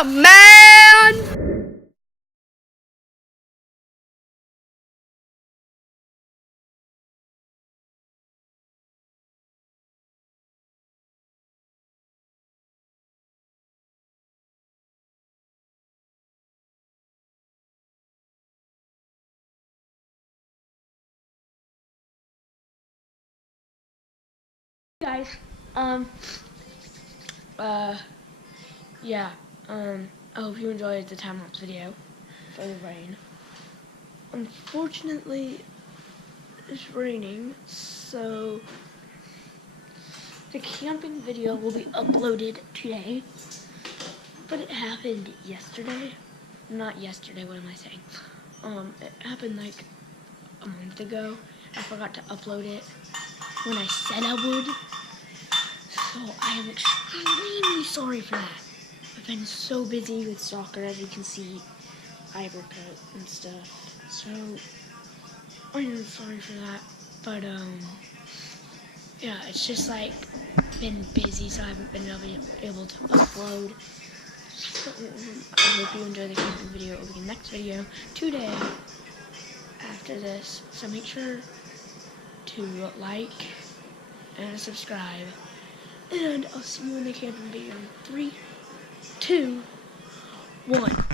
Yeah, man! Guys, um, uh, yeah, I hope you enjoyed the time-lapse video for the rain. Unfortunately, it's raining, so the camping video will be uploaded today, but it happened yesterday. Not yesterday, what am I saying? It happened like a month ago. I forgot to upload it when I said I would, so I am extremely sorry for that. I've been so busy with soccer, as you can see, Ivercoat and stuff. So I'm sorry for that. But yeah, it's just like been busy, so I haven't been able to upload. So, I hope you enjoy the camping video. It will be the next video today after this. So make sure to like and subscribe. And I'll see you in the camping video in 3, 2, 1.